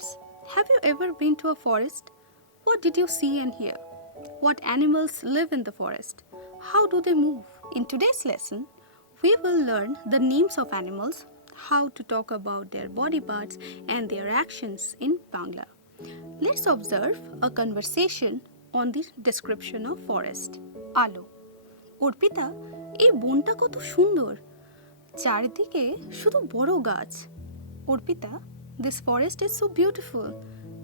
listeners, have you ever been to a forest? What did you see and hear? What animals live in the forest? How do they move? In today's lesson, we will learn the names of animals, how to talk about their body parts and their actions in Bangla. Let's observe a conversation on the description of forest. আলো অর্পিতা এই বনটা কত সুন্দর চারিদিকে শুধু বড় গাছ Arpita this forest is so beautiful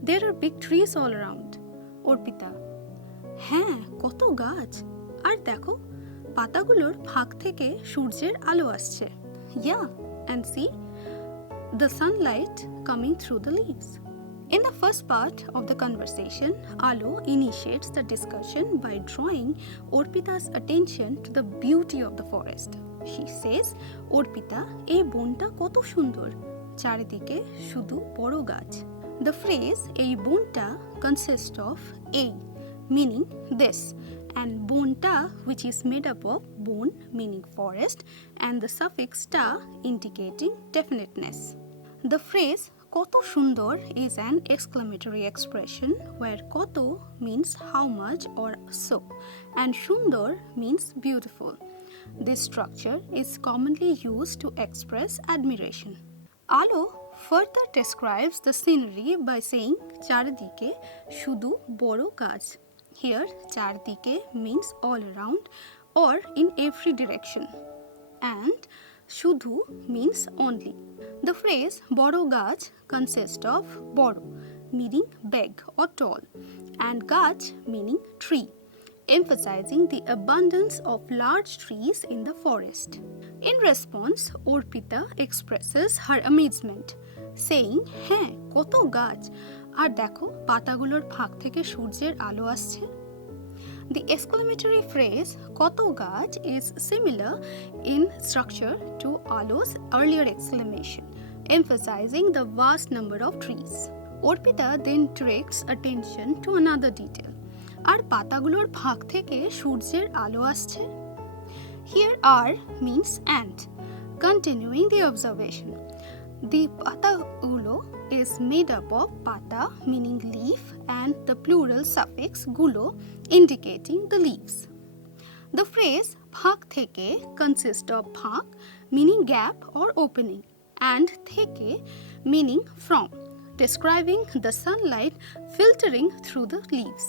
there are big trees all around Arpita হ্যাঁ কত গাছ আর দেখো পাতাগুলোর ফাঁক থেকে সূর্যের আলো আসছে yeah and see the sunlight coming through the leaves. In the first part of the conversation, Alo initiates the discussion by drawing Orpita's attention to the beauty of the forest. She says, Orpita, এই বনটা কত সুন্দর চারিদিকে শুধু বড় গাছ. The phrase এই বনটা consists of এই meaning this and bonta which is made up of bon meaning forest and the suffix ta indicating definiteness. The phrase koto shundor is an exclamatory expression where koto means how much or so and shundor means beautiful. This structure is commonly used to express admiration. Alo further describes the scenery by saying charidike shudu boro gaj. Here charidike means all around or in every direction and shudhu means only. The phrase boro gaj consists of boro meaning big or tall and gaj meaning tree, emphasizing the abundance of large trees in the forest. In response, Orpita expresses her amazement, saying, "হ্যাঁ কত গাছ আর দেখো পাতাগুলোর ফাঁক থেকে সূর্যের আলো আসছে." The exclamatory phrase koto gaj is similar in structure to Alo's earlier exclamation, emphasizing the vast number of trees. Orpita then directs attention to another detail. আর পাতাগুলোর ফাঁক থেকে সূর্যের আলো আসছে? Here are means and. Continuing the observation. The patagulo is made up of pata meaning leaf and the plural suffix gulo indicating the leaves. The phrase phak theke consists of phak meaning gap or opening and theke meaning from, describing the sunlight filtering through the leaves.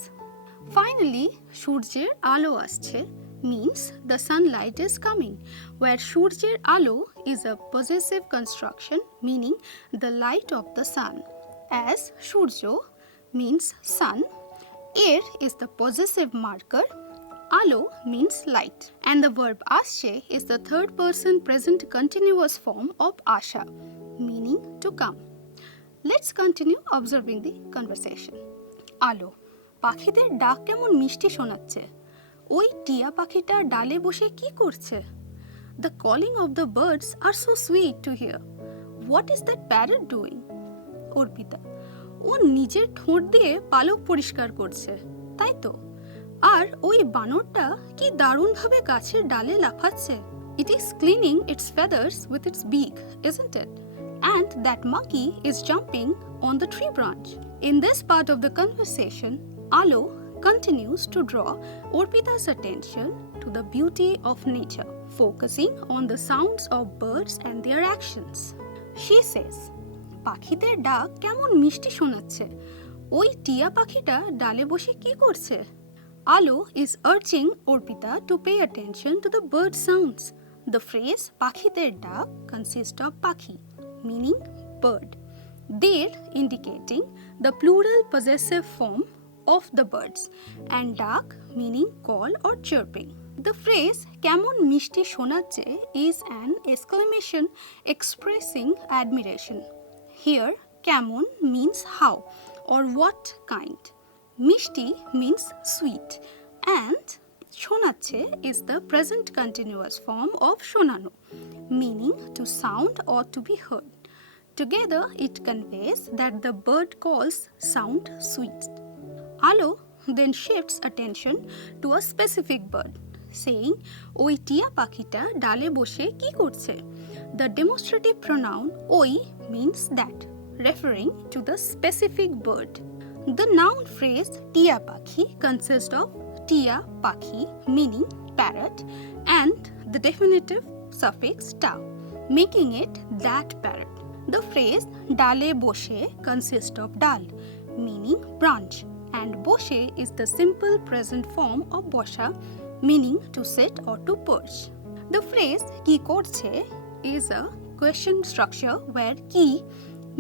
Finally, Shurjer alo asche means the sunlight is coming, where Shurjer alo is a possessive construction meaning the light of the sun. As Shurjo means sun, er is the possessive marker, alo means light, and the verb asche is the third person present continuous form of asha, meaning to come. Let's continue observing the conversation. Alo পাখিদের ডাক কেমন মিষ্টি শোনাচ্ছে ওই টিয়া পাখিটা ডালে বসে কি করছে The calling of the birds are so sweet to hear. What is that parrot doing? Arpita ও নিজের ঠোঁট দিয়ে পালক পরিষ্কার করছে তাই তো আর ওই বানরটা কি দারুণভাবে গাছের ডালে লাফাচ্ছে It is cleaning its feathers with its beak, isn't it? And that monkey is jumping on the tree branch. In this part of the conversation, Alo continues to draw Orpita's attention to the beauty of nature, focusing on the sounds of birds and their actions. She says, পাখিদের ডাক কেমন মিষ্টি শোনাচ্ছে ওই টিয়া পাখিটা ডালে বসে কি করছে Alo is urging Orpita to pay attention to the bird sounds. The phrase পাখিদের ডাক consists of pakhi, meaning bird. Der indicating the plural possessive form of the birds and dak meaning call or chirping. The phrase কেমন মিষ্টি শোনাচ্ছে is an exclamation expressing admiration. Here কেমন means how or what kind. Mishti means sweet and শোনাচ্ছে is the present continuous form of shonano, meaning to sound or to be heard. Together it conveys that the bird calls sound sweet. Alo then shifts attention to a specific bird, saying, ওই টিয়া পাখিটা ডালে বসে কি করছে? The demonstrative pronoun oi means that, referring to the specific bird. The noun phrase টিয়া পাখি consists of টিয়া পাখি meaning parrot and the definitive suffix ta making it that parrot. The phrase ডালে বসে consists of ডাল meaning branch and বসে is the simple present form of বসা meaning to sit or to perch. The phrase কি করছে is a question structure where কি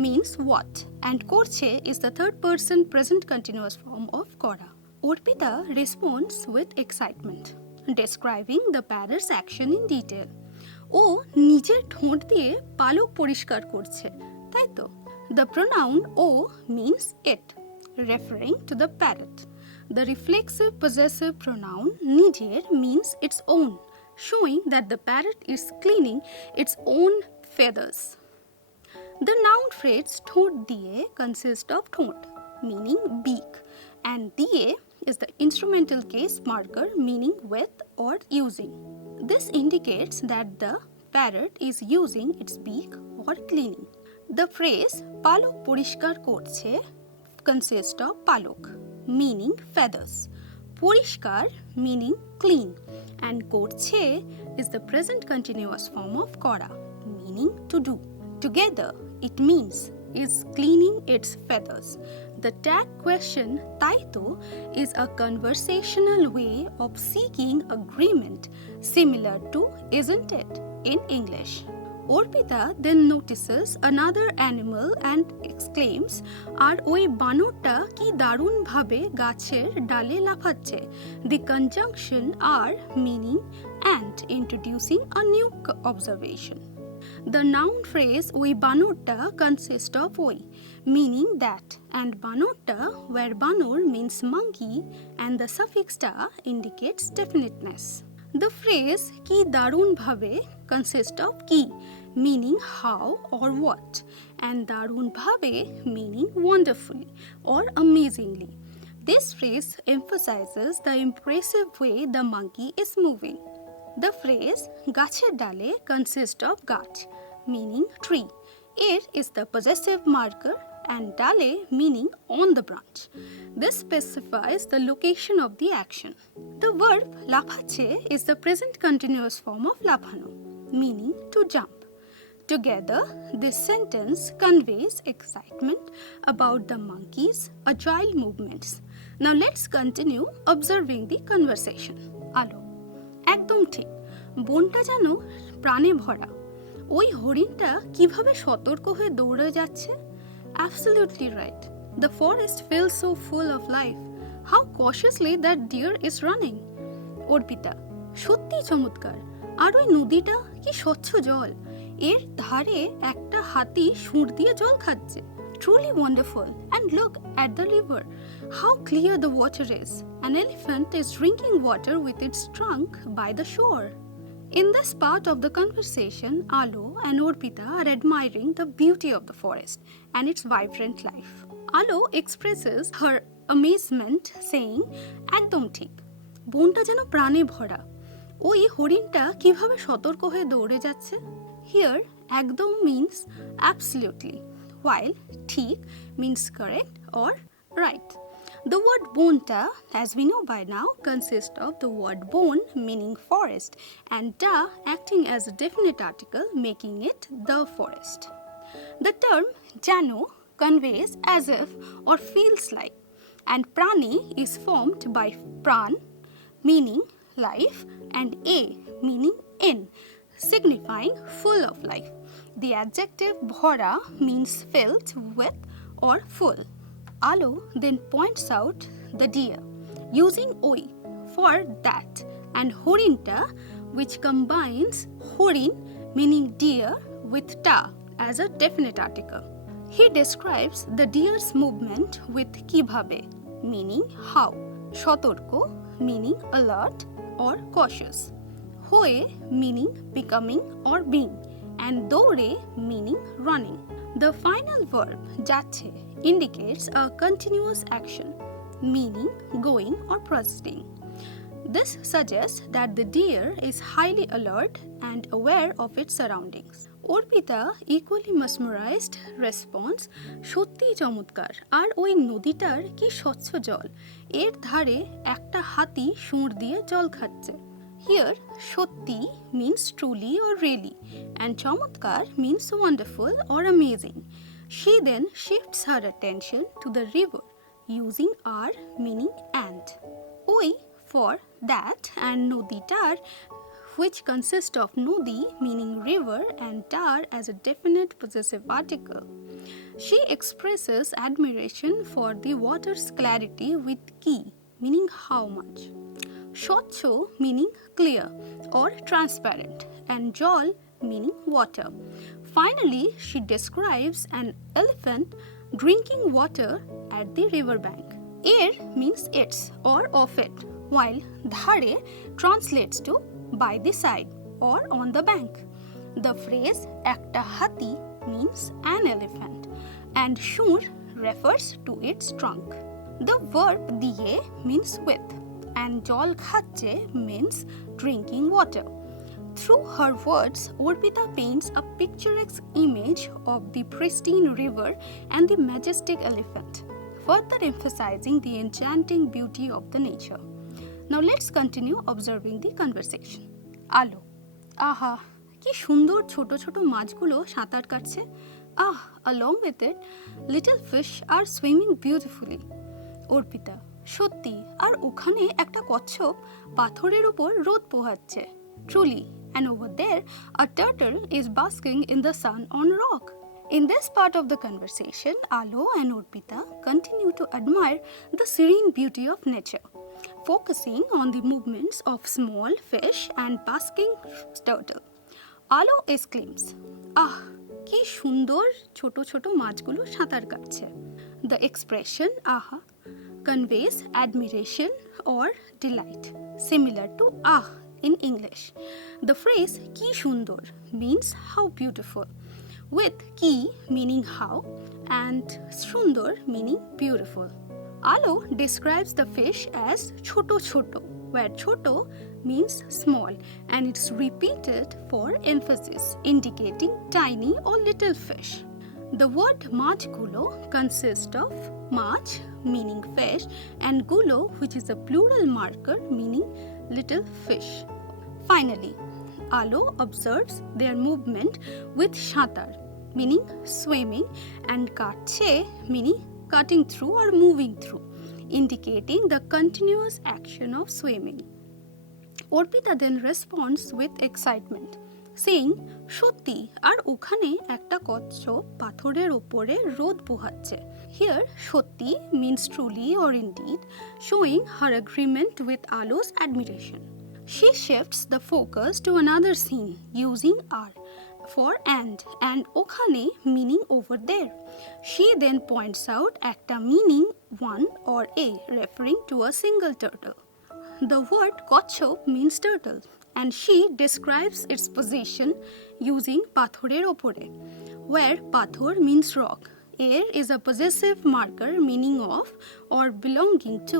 means what and korche is the third person present continuous form of kora. Orpita responds with excitement, describing the parrot's action in detail. ও নিজের ঠোঁট দিয়ে পালক পরিষ্কার করছে তাই তো? The pronoun O means it, referring to the parrot. The reflexive possessive pronoun নিজের means its own, showing that the parrot is cleaning its own feathers. The noun phrase ঠোঁট দিয়ে consists of ঠোঁট meaning beak and দিয়ে is the instrumental case marker meaning with or using. This indicates that the parrot is using its beak or cleaning. The phrase পালক পরিষ্কার করছে consists of palok meaning feathers, পরিষ্কার meaning clean and করছে is the present continuous form of kora meaning to do. Together it means is cleaning its feathers. The tag question taito is a conversational way of seeking agreement similar to isn't it in English. Orpita then notices another animal and exclaims আর ওই বানরটা কি দারুণ ভাবে গাছের ডালে লাফাচ্ছে. The conjunction are meaning and introducing a new observation. The noun phrase ওই বানরটা consists of ওই meaning that and বানরটা where বানর means monkey and the suffix ta indicates definiteness. The phrase কি দারুণ ভাবে consists of কি meaning how or what and দারুণ ভাবে meaning wonderfully or amazingly. This phrase emphasizes the impressive way the monkey is moving. The phrase গাছের ডালে consists of গাছ meaning tree. It is the possessive marker and dale meaning on the branch. This specifies the location of the action. The verb লাফাচ্ছে is the present continuous form of লাফানো meaning to jump. Together, this sentence conveys excitement about the monkey's agile movements. Now let's continue observing the conversation. আলো একদম ঠিক বনটা যেন প্রাণে ভরা ওই হরিণটা কিভাবে সতর্ক হয়ে দৌড়ে যাচ্ছে Absolutely right. The forest feels so full of life. How cautiously that deer is running. Arpita সত্যি চমৎকার আর ওই নদীটা কি স্বচ্ছ জল এর ধারে একটা হাতি সুর দিয়ে জল খাচ্ছে Truly wonderful. And look at the river. How clear the water is. An elephant is drinking water with its trunk by the shore. In this part of the conversation, Alo and Orpita are admiring the beauty of the forest and its vibrant life. Alo expresses her amazement saying, একদম ঠিক বনটা যেন প্রাণে ভরা ওই হরিণটা কিভাবে সতর্ক হয়ে দৌড়ে যাচ্ছে Here, একদম means absolutely, while ঠিক means correct or right. The word bonta, as we know by now, consists of the word bon meaning forest and da acting as a definite article making it the forest. The term jano conveys as if or feels like and prani is formed by pran meaning life and a meaning in signifying full of life. The adjective bhora means filled with or full. Alo then points out the deer using oi for that and horinta which combines horin meaning deer with ta as a definite article. He describes the deer's movement with kibhabe meaning how, shotorko meaning alert or cautious, hoye meaning becoming or being and dore meaning running. The final verb jache indicates a continuous action meaning going or proceeding. This suggests that the deer is highly alert and aware of its surroundings. Arpita equally mesmerized response, সত্যিই চমৎকার, আর ওই নদীটার কি স্বচ্ছ জল, এর ধারে একটা হাতি সুঁড় দিয়ে জল খাচ্ছে। Here, সত্যি means truly or really, and চমৎকার means wonderful or amazing. She then shifts her attention to the river, using are meaning and. Oi for that and nodi tar, which consists of nodi meaning river and tar as a definite possessive article. She expresses admiration for the water's clarity with ki meaning how much, স্বচ্ছ meaning clear or transparent, and jol meaning water. Finally, she describes an elephant drinking water at the riverbank. Air means its or of it, while dhare translates to by the side or on the bank. The phrase ekta hati means an elephant, and shur refers to its trunk. The verb diye means with, and jol khache means drinking water. Through her words, Orpita paints a picturesque image of the pristine river and the majestic elephant, further emphasizing the enchanting beauty of the nature. Now let's continue observing the conversation. আলো, আহা, কি সুন্দর ছোট ছোট মাছগুলো সাঁতার কাটছে। along with it, little fish are swimming beautifully. Arpita, সত্যি, আর ওখানে একটা কচ্ছপ পাথরের উপর রোদ পোহাচ্ছে। Truly, and over there, a turtle is basking in the sun on rock. In this part of the conversation, Alo and Orpita continue to admire the serene beauty of nature, focusing on the movements of small fish and basking turtle. Alo exclaims, "Ah, কি সুন্দর ছোট ছোট মাছগুলো সাঁতার কাটছে." The expression "aha" conveys admiration or delight, similar to "ah" in English. The phrase "ki shundor" means how beautiful, with ki meaning how and shundor meaning beautiful. Alo describes the fish as choto choto, where choto means small, and it's repeated for emphasis, indicating tiny or little fish. The word machgulo consists of mach meaning fish and gulo, which is a plural marker meaning little fish. Finally, Alo observes their movement with shatar meaning swimming and katche meaning cutting through or moving through, indicating the continuous action of swimming. Orpita then responds with excitement, saying, "সত্যি, আর ওখানে একটা কচ্ছপ পাথরের উপরে রোদ পোহাচ্ছে." Here, সত্যি means truly or indeed, showing her agreement with Alo's admiration. She shifts the focus to another scene using are for and okhane meaning over there. She then points out ekta meaning one or a, referring to a single turtle. The word kotchop means turtle, and she describes its position using pathorer opore, where pathor means rock. Air is a possessive marker meaning of or belonging to,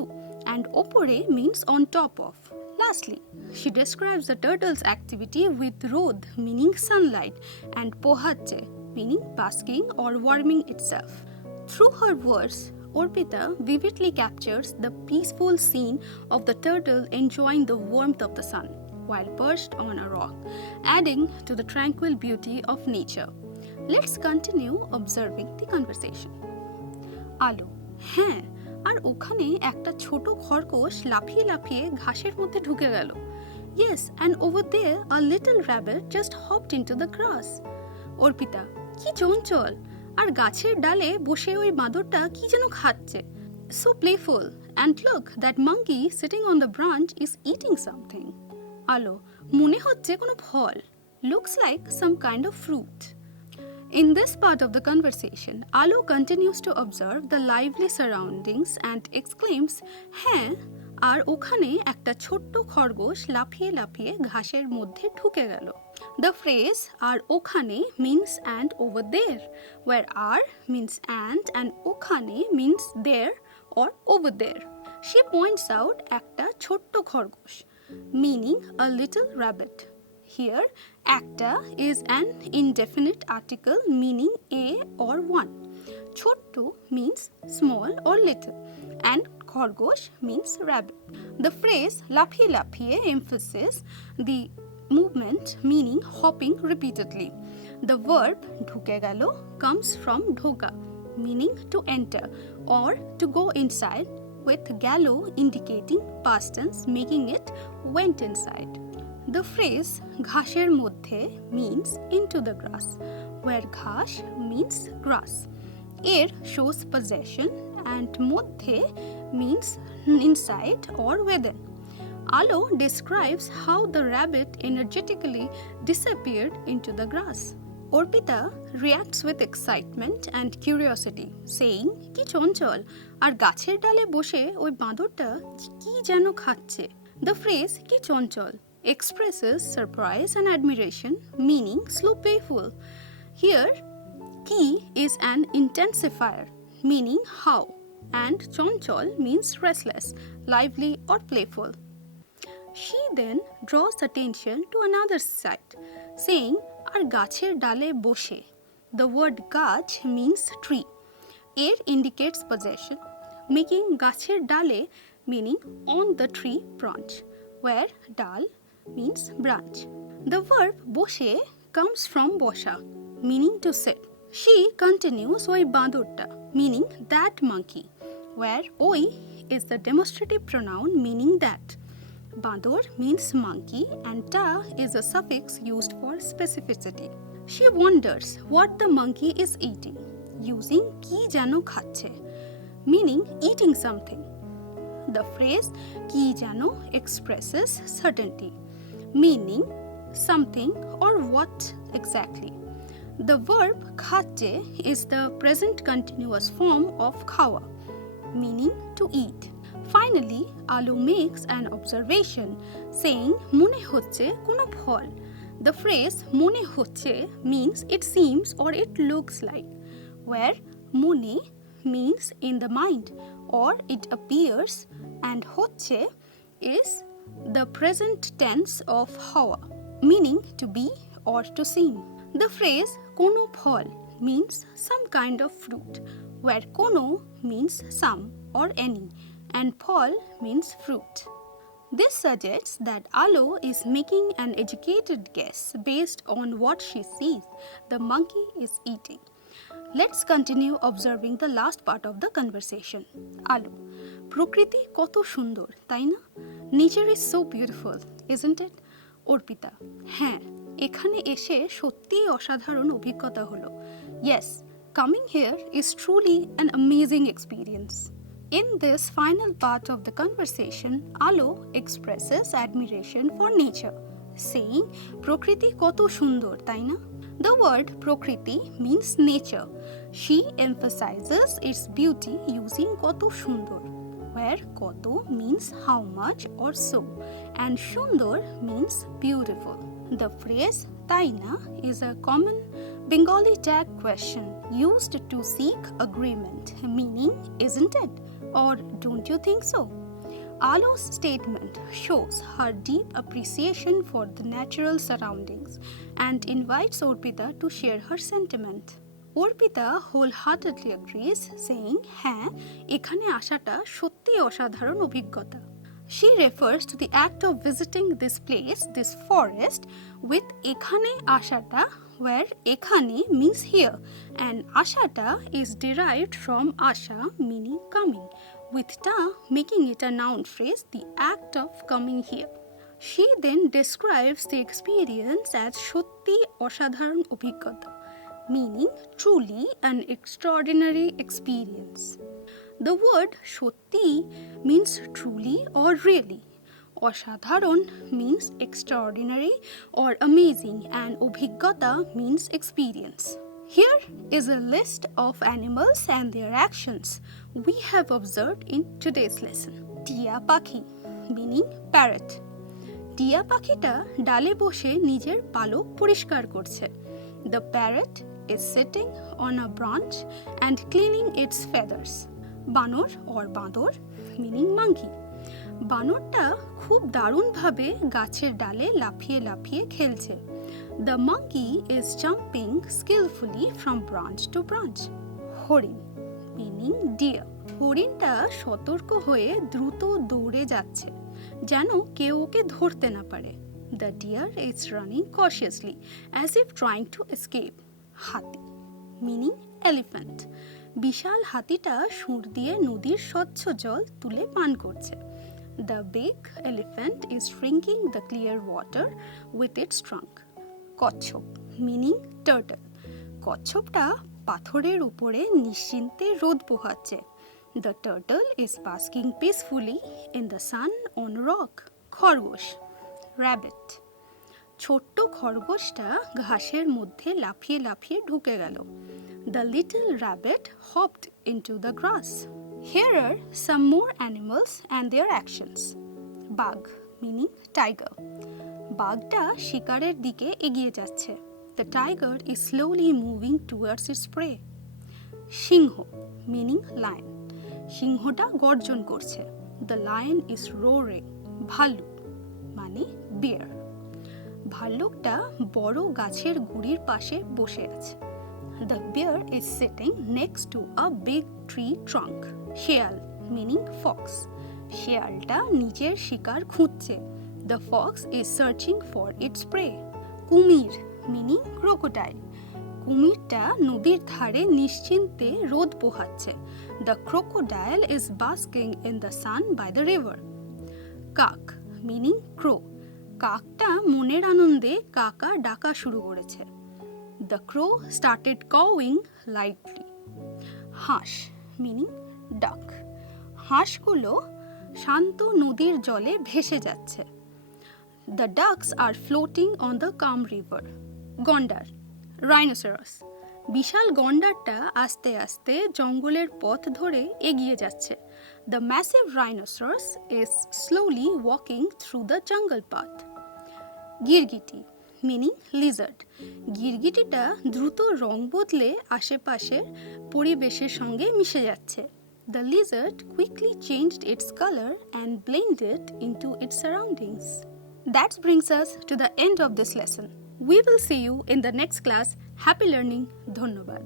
and opore means on top of. Lastly, she describes the turtle's activity with rod meaning sunlight and pohache meaning basking or warming itself. Through her words, Orpita vividly captures the peaceful scene of the turtle enjoying the warmth of the sun while perched on a rock, adding to the tranquil beauty of nature. Let's continue observing the conversation. Alo, হ্যাঁ, আর ওখানে একটা ছোট খরগোশ লাফিয়ে লাফিয়ে ঘাসের মধ্যে ঢুকে গেল। Yes, and over there a little rabbit just hopped into the grass. Arpita, কি চঞ্চল, আর গাছের ডালে বসে ওই বাঁদরটা কি যেন খাচ্ছে। So playful, and look, that monkey sitting on the branch is eating something. আলো, মনে হচ্ছে কোনো ফল. Looks like some kind of fruit. In this part of the conversation, Alo continues to observe the lively surroundings and exclaims, হ্যাঁ, আর ওখানে একটা ছোট্ট খরগোশ লাফিয়ে লাফিয়ে ঘাসের মধ্যে ঢুকে গেল। The phrase আর ওখানে means and over there, where R means and okhane means there or over there. She points out একটা ছোট্ট খরগোশ, meaning a little rabbit. Here, একটা is an indefinite article meaning a or one. Chotto means small or little, and khorgosh means rabbit. The phrase laphiye laphiye emphasizes the movement meaning hopping repeatedly. The verb ঢুকে গেল comes from ঢোকা, meaning to enter or to go inside, with gallo indicating past tense, making it went inside. The phrase ঘাসের মধ্যে means into the grass, where ঘাস means grass. এর shows possession and মধ্যে means inside or within. Alo describes how the rabbit energetically disappeared into the grass. Orpita reacts with excitement and curiosity, saying, কি চঞ্চল, আর গাছের ডালে বসে ওই বাঁদরটা কি যেন খাচ্ছে. The phrase কি চঞ্চল expresses surprise and admiration, meaning slow playful. Here, ki is an intensifier, meaning how, and chonchol means restless, lively or playful. She then draws attention to another side, saying, আর গাছের ডালে বসে. The word গাছ means tree. এর indicates possession, making গাছের ডালে meaning on the tree branch, where dal means branch. The verb বসে comes from বসা, meaning to sit. She continues ওই বাঁদরটা, meaning that monkey, where ওই is the demonstrative pronoun meaning that. বাঁদর means monkey and ta is a suffix used for specificity. She wonders what the monkey is eating, using কি যেন খাচ্ছে, meaning eating something. The phrase কি যেন expresses certainty, meaning something or what exactly. The verb খাচ্ছে is the present continuous form of খাওয়া, meaning to eat. Finally, Alu makes an observation saying মনে হচ্ছে কোনো ফল. The phrase মনে হচ্ছে means it seems or it looks like, where মনে means in the mind or it appears and হচ্ছে is the present tense of hawa, meaning to be or to seem. The phrase কোনো ফল means some kind of fruit, where কোনো means some or any and phol means fruit. This suggests that Alo is making an educated guess based on what she sees the monkey is eating. Let's continue observing the last part of the conversation. Alo, প্রকৃতি কত সুন্দর, তাই না? Nature is so beautiful, isn't it? Arpita, হ্যাঁ, এখানে এসে সত্যিই অসাধারণ অভিজ্ঞতা হলো. Yes, coming here is truly an amazing experience. In this final part of the conversation, Alo expresses admiration for nature, saying, প্রকৃতি কত সুন্দর, তাই না? The word Prokriti means nature. She emphasizes its beauty using কত সুন্দর, where koto means how much or so, and shundor means beautiful. The phrase taina is a common Bengali tag question used to seek agreement, meaning isn't it? Or don't you think so? Alo's statement shows her deep appreciation for the natural surroundings and invites Orpita to share her sentiment. Orpita wholeheartedly agrees, saying, হ্যাঁ, এখানে আসাটা সত্যিই অসাধারণ অভিজ্ঞতা. She refers to the act of visiting this place, this forest, with এখানে আসাটা, where ekhane means here and ashata is derived from asha meaning coming, with ta making it a noun phrase, the act of coming here. She then describes the experience as shotti osadharon obhiggota, meaning truly an extraordinary experience. The word shotti means truly or really. Osadharon means extraordinary or amazing and obhiggota means experience. Here is a list of animals and their actions we have observed in today's lesson. Tia pakhi meaning parrot. Tia pakhita dale boshe nijer palok porishkar korche. The parrot is sitting on a branch and cleaning its feathers. বানর or বাঁদর meaning monkey. বানরটা খুব দারুণভাবে গাছের ডালে লাফিয়ে লাফিয়ে খেলছে. The monkey is jumping skillfully from branch to branch. হরিণ meaning deer. হরিণটা সতর্ক হয়ে দ্রুত দৌড়ে যাচ্ছে যেন কেউ ওকে ধরতে না পারে. The deer is running cautiously as if trying to escape. হাতি meaning elephant. বিশাল হাতিটা সুর দিয়ে নদীর স্বচ্ছ জল তুলে পান করছে. The big elephant is drinking the clear water with its trunk. কচ্ছপ meaning turtle. কচ্ছপটা পাথরের উপরে নিশ্চিন্তে রোদ পোহাচ্ছে. The turtle is basking peacefully in the sun on rock. খরগোশ rabbit. ছোট্ট খরগোশটা ঘাসের মধ্যে লাফিয়ে লাফিয়ে ঢুকে গেল. The little rabbit hopped into the grass. Here are some more animals and their actions. বাঘ meaning tiger. বাঘটা শিকারের দিকে এগিয়ে যাচ্ছে. The tiger is slowly moving towards its prey. Singh meaning lion. সিংহটা গর্জন করছে. The lion is roaring. ভাল্লুক মানে bear. ভাল্লুকটা বড় গাছের গুড়ির পাশে বসে আছে. The bear is sitting next to a big tree trunk. শেয়াল meaning fox. শেয়ালটা নিজের শিকার খুঁজছে. The fox is searching for its prey. কুমির meaning crocodile. কুমিরটা নদীর ধারে নিশ্চিন্তে রোদ পোহাচ্ছে. The crocodile is basking in the sun by the river. কাক meaning crow. কাকটা মনের আনন্দে কাকা ডাকা শুরু করেছে. The crow started cawing lightly. হাঁস meaning duck. হাঁসগুলো শান্ত নদীর জলে ভেসে যাচ্ছে. The ducks are floating on the calm river. গন্ডার rhinoceros. বিশাল গন্ডারটা আস্তে আস্তে জঙ্গলের পথ ধরে এগিয়ে যাচ্ছে. The massive rhinoceros is slowly walking through the jungle path. গিরগিটি meaning lizard. গিরগিটিটা দ্রুত রং বদলে আশেপাশের পরিবেশের সঙ্গে মিশে যাচ্ছে. The lizard quickly changed its color and blended into its surroundings. That brings us to the end of this lesson. We will see you in the next class. Happy learning. ধন্যবাদ.